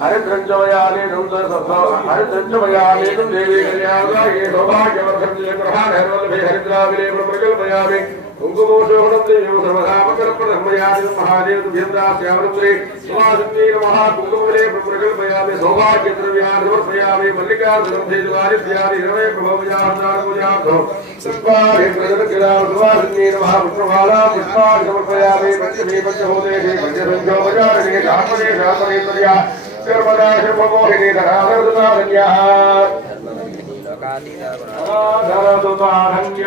समर्पयामि हरिद्रञ्जमयालेनं हरिद्रञ्जमयालेनं देवी कल्याणाय सौभाग्यवर्धन्ये ग्रहाणर्वल्भे हरिद्राविले प्रकल्पयामि। कुङ्कुमोषोहणं देवं सर्वकामकल्पनमयादिनं महादेव तुभ्यन्दास्यामृत्रे सुवासिन्ये नमः, कुङ्कुमविले प्रकल्पयामि, सौभाग्यद्रव्यान् समर्पयामि मल्लिकार्जुनं धेतुवारिद्यादि हृदय प्रभवजाहनारपूजार्थो सुवासिन्ये नमः पुत्रमाला पुष्पाणि समर्पयामि, पञ्चमे पञ्चभूतेषु पञ्चसंख्योपचारिणे शापने शापने तर्या सर्वदा शुभमोहिनी धराधरदुतारण्याः धराधरदुतारण्य